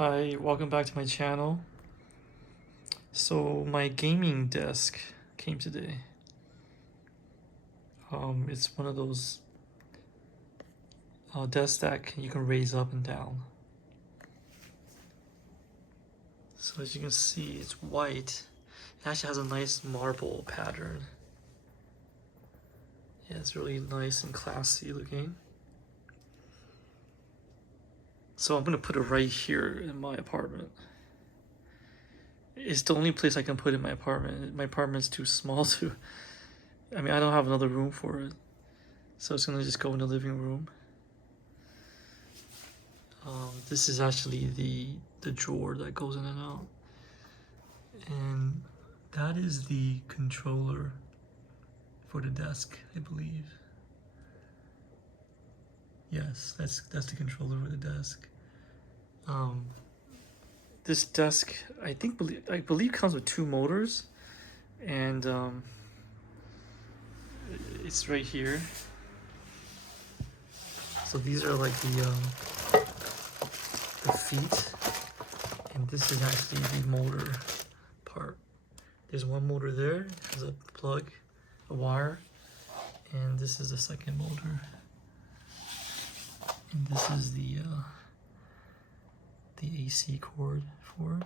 Hi, welcome back to my channel. So my gaming desk came today. It's one of those desks that you can raise up and down. So as you can see, it's white. It actually has a nice marble pattern. Yeah, it's really nice and classy looking. So I'm gonna put it right here in my apartment. It's the only place I can put it in my apartment. My apartment's too small to, I mean, I don't have another room for it. So it's gonna just go in the living room. This is actually the drawer that goes in and out. And that is the controller for the desk, I believe. Yes, that's the controller for the desk. This desk, I believe comes with 2 motors, and it's right here. So these are like the feet, and this is actually the motor part. There's one motor there, it has a plug, a wire, and this is the second motor. And this is the AC cord for it.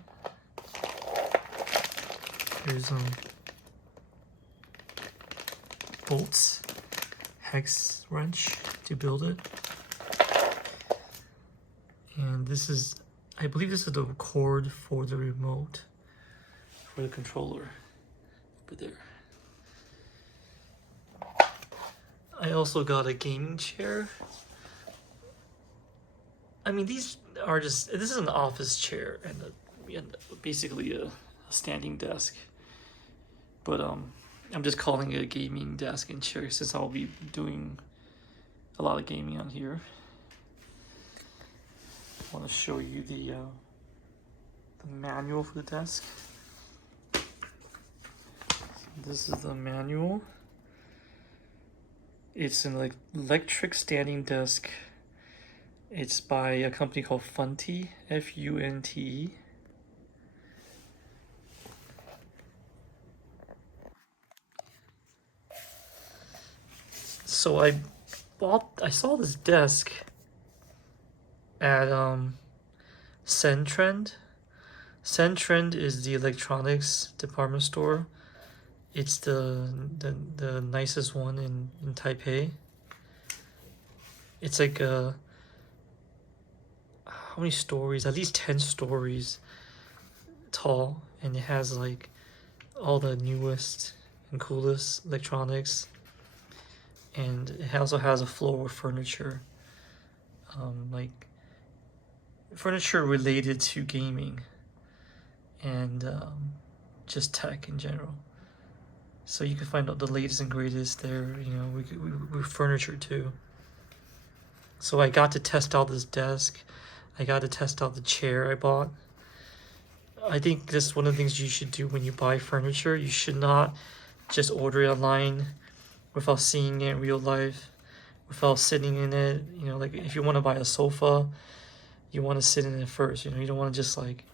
There's bolts, hex wrench to build it. And this is, I believe this is the cord for the remote, for the controller, over there. I also got a gaming chair. I mean, these are just, this is an office chair and basically a standing desk. But I'm just calling it a gaming desk and chair since I'll be doing a lot of gaming on here. I want to show you the manual for the desk. This is the manual. It's an electric standing desk. It's by a company called Funte, F-U-N-T-E. So I saw this desk at Centrend. Centrend is the electronics department store. It's the nicest one in Taipei. It's like how many stories? At least 10 stories tall, and it has like all the newest and coolest electronics. And it also has a floor with furniture, like furniture related to gaming and just tech in general. So you can find out the latest and greatest there. You know, we furniture too. So I got to test out this desk. I got to test out the chair I bought. I think this is one of the things you should do when you buy furniture. You should not just order it online without seeing it in real life, without sitting in it. You know, like if you want to buy a sofa, you want to sit in it first. You know, you don't want to just like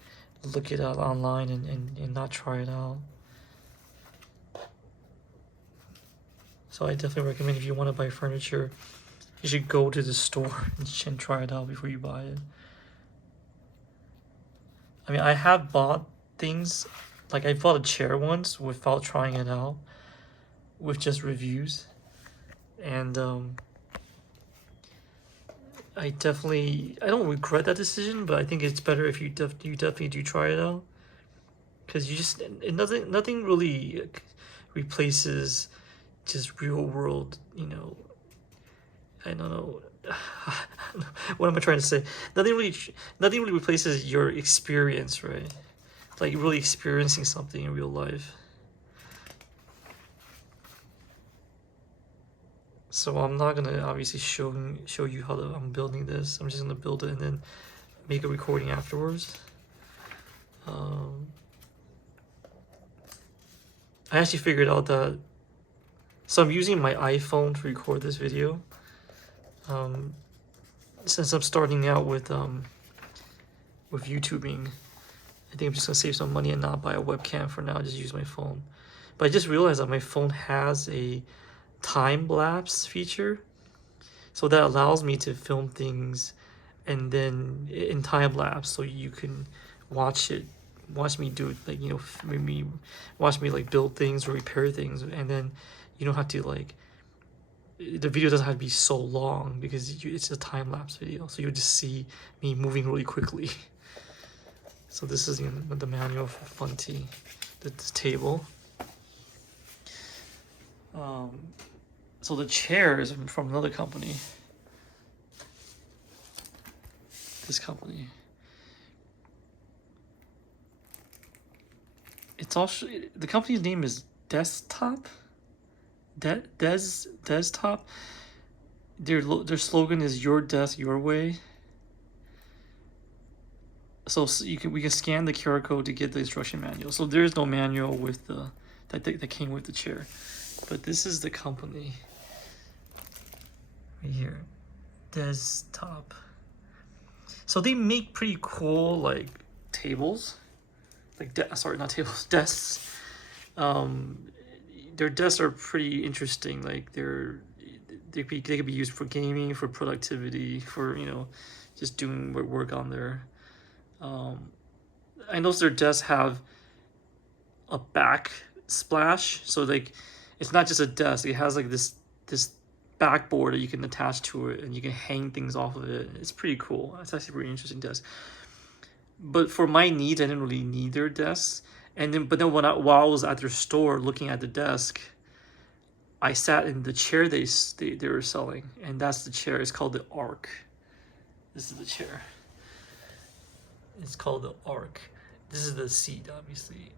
look it up online and not try it out. So I definitely recommend if you want to buy furniture, you should go to the store and try it out before you buy it. I mean, I have bought things, like I bought a chair once without trying it out, with just reviews. And I don't regret that decision, but I think it's better if you definitely do try it out. Because nothing really replaces just real world, you know, I don't know, what am I trying to say? Nothing really replaces your experience, right? Like really experiencing something in real life. So I'm not gonna obviously show you how I'm building this. I'm just gonna build it and then make a recording afterwards. I actually figured out that, so I'm using my iPhone to record this video. Since I'm starting out with with YouTubing. I think I'm just gonna save some money and not buy a webcam for now, just use my phone. But I just realized that my phone has a time lapse feature, so that allows me to film things and then in time lapse, so you can watch me do it, like, you know, maybe watch me like build things or repair things, and then you don't have to like, the video doesn't have to be so long because it's a time lapse video, so you'll just see me moving really quickly. So this is the manual for Funte, this table. So the chair is from another company. This company. It's also, the company's name is Dezctop. Dezctop. Their slogan is "Your desk, your way." So we can scan the QR code to get the instruction manual. So there is no manual with the that came with the chair, but this is the company right here, Dezctop. So they make pretty cool like tables, like sorry, not tables, desks. Their desks are pretty interesting. Like they could be used for gaming, for productivity, for, you know, just doing work on there. I noticed their desks have a back splash, so like it's not just a desk. It has like this backboard that you can attach to it, and you can hang things off of it. It's pretty cool. It's actually a pretty interesting desk. But for my needs, I didn't really need their desks. And then, but then while I was at their store looking at the desk, I sat in the chair they were selling, and that's the chair. It's called the Arc. This is the chair. It's called the Arc. This is the seat, obviously.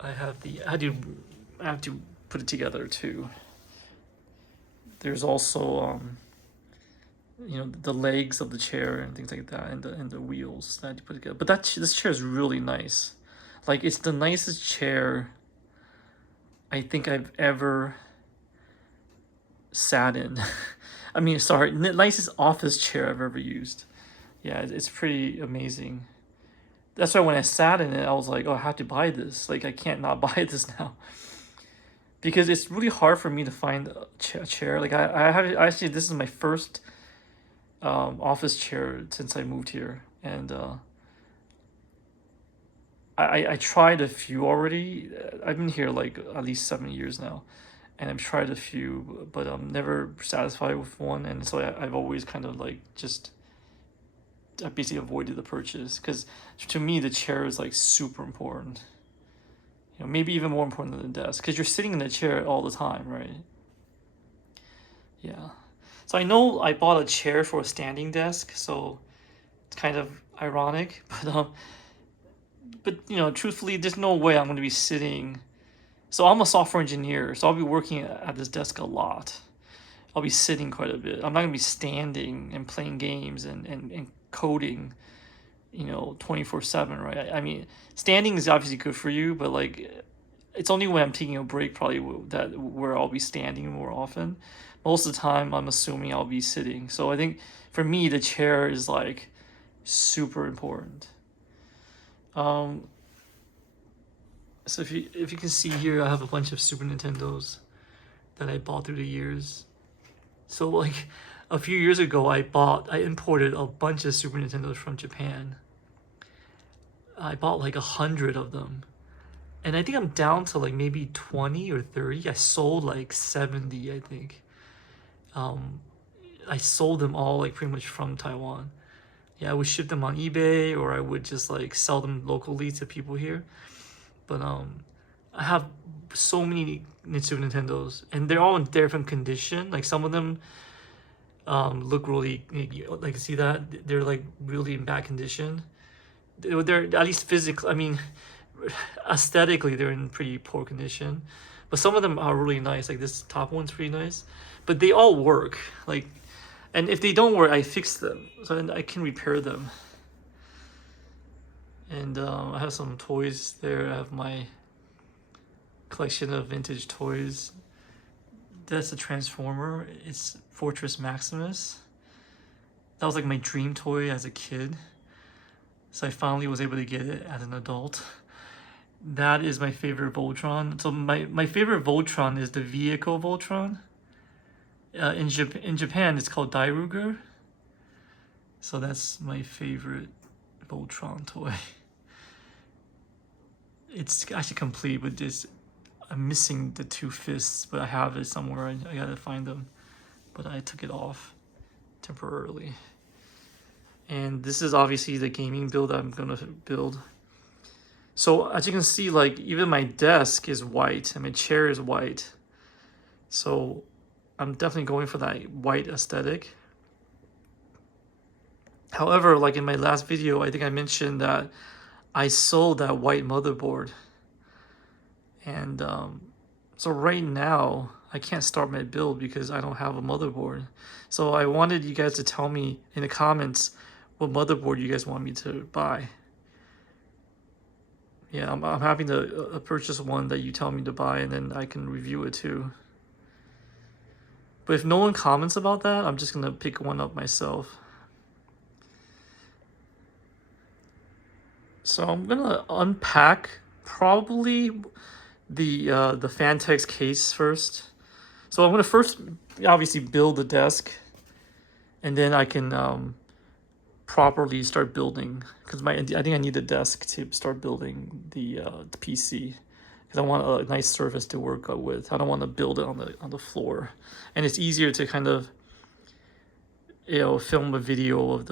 I have to put it together too. There's also you know, the legs of the chair and things like that, and the wheels that I had to put together. But this chair is really nice. Like, it's the nicest chair I think I've ever sat in. I mean, sorry, nicest office chair I've ever used. Yeah, it's pretty amazing. That's why when I sat in it, I was like, oh, I have to buy this. Like, I can't not buy this now. Because it's really hard for me to find a chair. Like, actually, this is my first office chair since I moved here. And I tried a few already. I've been here like at least 7 years now. And I've tried a few, but I'm never satisfied with one. And so I've always kind of like I basically avoided the purchase, because to me the chair is like super important. You know, maybe even more important than the desk, because you're sitting in the chair all the time, right? Yeah. So I know I bought a chair for a standing desk, so it's kind of ironic, but you know, truthfully, there's no way I'm going to be sitting. So I'm a software engineer, so I'll be working at this desk a lot. I'll be sitting quite a bit. I'm not going to be standing and playing games and coding, you know, 24/7, right? I mean, standing is obviously good for you, but like, it's only when I'm taking a break probably where I'll be standing more often. Most of the time, I'm assuming I'll be sitting. So I think for me, the chair is like super important. So if you can see here, I have a bunch of Super Nintendos that I bought through the years. So like a few years ago, I imported a bunch of Super Nintendos from Japan. I bought like 100 of them, and I think I'm down to like maybe 20 or 30. I sold like 70, I think. I sold them all like pretty much from Taiwan. Yeah, I would ship them on eBay, or I would just like sell them locally to people here. But I have so many Super Nintendos, and they're all in different condition. Like some of them look really, like, see that they're like really in bad condition. They're at least physically, I mean, aesthetically they're in pretty poor condition, but some of them are really nice. Like this top one's pretty nice, but they all work. Like, and if they don't work, I fix them, so then I can repair them. And I have some toys there. I have my collection of vintage toys. That's a Transformer. It's Fortress Maximus. That was like my dream toy as a kid. So I finally was able to get it as an adult. That is my favorite Voltron. So my favorite Voltron is the vehicle Voltron. In Japan, it's called Dairugger. So that's my favorite Voltron toy. It's actually complete with this. I'm missing the two fists, but I have it somewhere. I gotta find them. But I took it off temporarily. And this is obviously the gaming build I'm gonna build. So as you can see, like even my desk is white and my chair is white. So I'm definitely going for that white aesthetic. However, like in my last video, I think I mentioned that I sold that white motherboard. And so right now, I can't start my build because I don't have a motherboard. So I wanted you guys to tell me in the comments what motherboard you guys want me to buy. Yeah, I'm happy to purchase one that you tell me to buy, and then I can review it too. But if no one comments about that, I'm just gonna pick one up myself. So I'm gonna unpack probably the Fantex case first. So I'm gonna first obviously build the desk, and then I can properly start building, because I think I need the desk to start building the PC, because I want a nice surface to work with. I don't want to build it on the floor, and it's easier to kind of film a video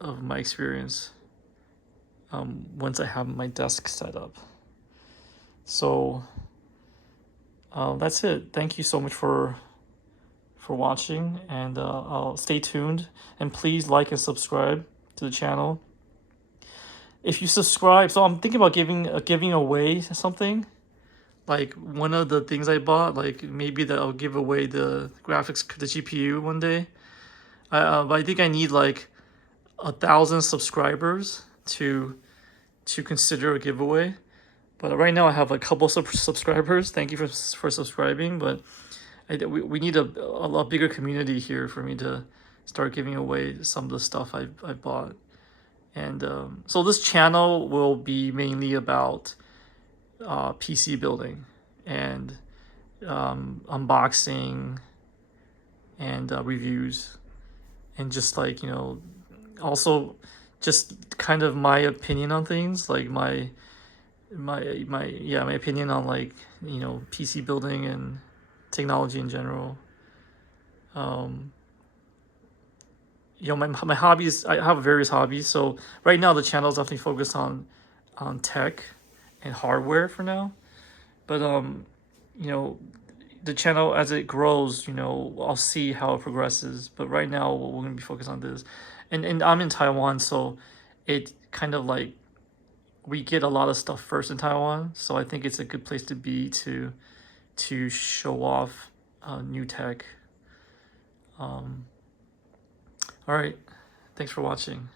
of my experience once I have my desk set up. So that's it. Thank you so much for watching, and I'll stay tuned, and please like and subscribe to the channel. If you subscribe, so I'm thinking about giving away something, like one of the things I bought, like maybe that I'll give away the GPU one day. But I think I need like 1,000 subscribers to consider a giveaway. But right now I have a couple subscribers. Thank you for subscribing, but we need a lot bigger community here for me to start giving away some of the stuff I bought. And so this channel will be mainly about PC building and unboxing and reviews, and just like, also just kind of my opinion on things, like my opinion on, like, PC building and technology in general. My hobbies, I have various hobbies. So right now the channel is definitely focused on tech and hardware for now. But the channel, as it grows, I'll see how it progresses. But right now we're going to be focused on this. And I'm in Taiwan, so it kind of like, we get a lot of stuff first in Taiwan. So I think it's a good place to be to show off new tech. All right, thanks for watching.